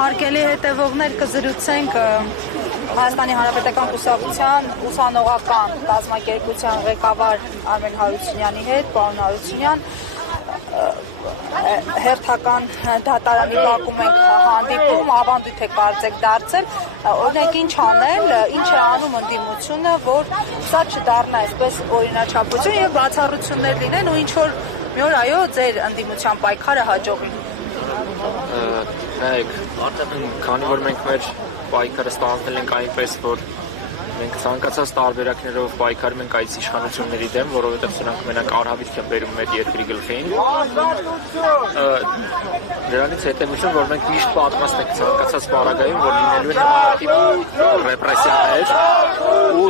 Հարգելի հետևողներ, կզրուցենք Հայաստանի Հանրապետական Կուսակցության ուսանողական կազմակերպության ղեկավար Արմեն Հարությունյանի հետ, պարոն Հարությունյան, հերթական դատարանի բակում ենք հանդիպում, ավանդույթ է կարծեք դարձել, օրինակ ինչ անել, ինչ է անում ընդդիմությունը, որ սա չդառնա այսպես օրինաչափություն եւ բացառություններ լինեն ու ինչ որ մի օր այո ձեր ընդդիմության պայքարը հաջողի։ Նայեք, քանի որ մենք մեր պայքարը ստանձնել ենք այնպես, որ մենք ցանկացած տարբերակներով պայքարում ենք այս իշխանությունների դեմ, որովհետև սրանք մենակ արհավիրք են բերում մեր երկրի գլխին։ Դրանից հետևություն, որ մենք միշտ պատրաստ ենք ցանկացած պարագայում, որ լինելու են նմանատիպ ռեպրեսիաներ, ու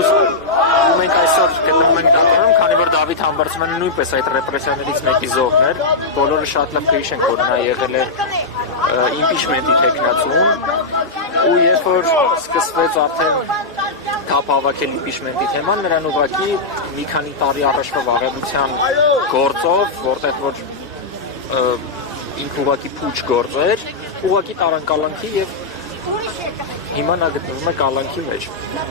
մենք այսօր գտնվում ենք դատարանում, քանի որ Դավիթ Համբարձումյանը նույնպես այդ ռեպրեսիաներից մեկի զոհն էր, բոլորը շատ լավ կհիշենք, որ նա եղել է իմպիչմենտի թեկնածուն, ու երբ որ սկսվեց արդեն թափ հավաքել իմպիչմենտի թեման, նրան ուղղակի մի քանի տարի առաջվա վաղեմության գործով, որտեղ որ ինքը ուղղակի փուչ գործ էր, ուղղակի տարան կալանքի եւ հիմա նա գտնվում է կալանքի մեջ։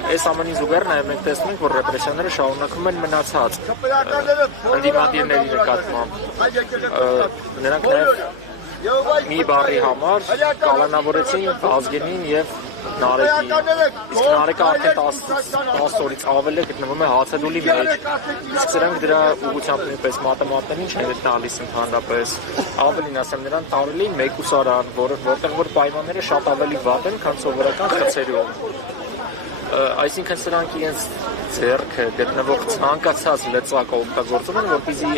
Այս ամենին զուգահեռ նաև մենք տեսնում ենք, որ ռեպրեսիաները շարունակվում են մնացած ընդդիմադիրների նկատմամբ։ Նրանք նաև մի բառի համար կալանավորեցին Ազգենին եւ Նարեկին, իսկ Նարեկը արդեն 10 օրից ավել է գտնվում է հացադուլի մեջ, իսկ սրանք դրա ուղղությամբ նույնպես մատեմատներին չեն տալիս ընդհանրապես, ավելին ասեմ նրան տարել էին մեկուսարան, որտեղ որ պայմանները շատ ավելի վատ են, քան սովորական խցերում, այսինքն սրանք իրենց ձեռքը գտնվող ցանկացած լծակը օգտագործում են, որպեսզի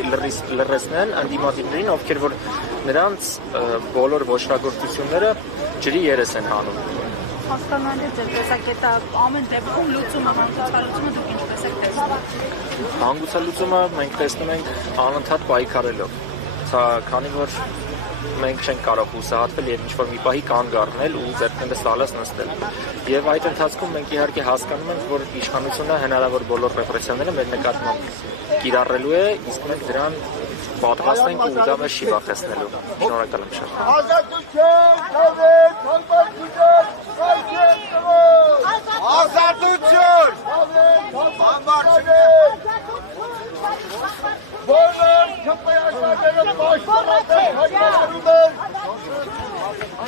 լրացնեն ընդդիմադիրներին, ովքեր որ նրանց բոլոր ոչրագործությունները ջրի երես են հանում։ Հասկանալի է ձեր տեսակետը, ամեն դեպքում լուծումը, հանգուցալուծումը դուք ինչպես եք տեսնում։ Հանգուցալուծումը մենք տեսնում ենք անընդհատ պայքարելով, քանի որ մենք չենք կարող հուսահատվել եւ ինչ-որ մի պահի կանգ առնել ու ձեռքներս տալս նստել։ Եվ այդ ընթացքում մենք իհարկե հասկանում ենք, որ իշխանությունը հնարավոր բոլոր ռեպրեսիաները մեր նկատմամբ կիրառելու է, իսկ մենք դրան պատրաստ ենք ու դա մեզ չի վախեցնելու։ Շնորհակալ եմ շատ։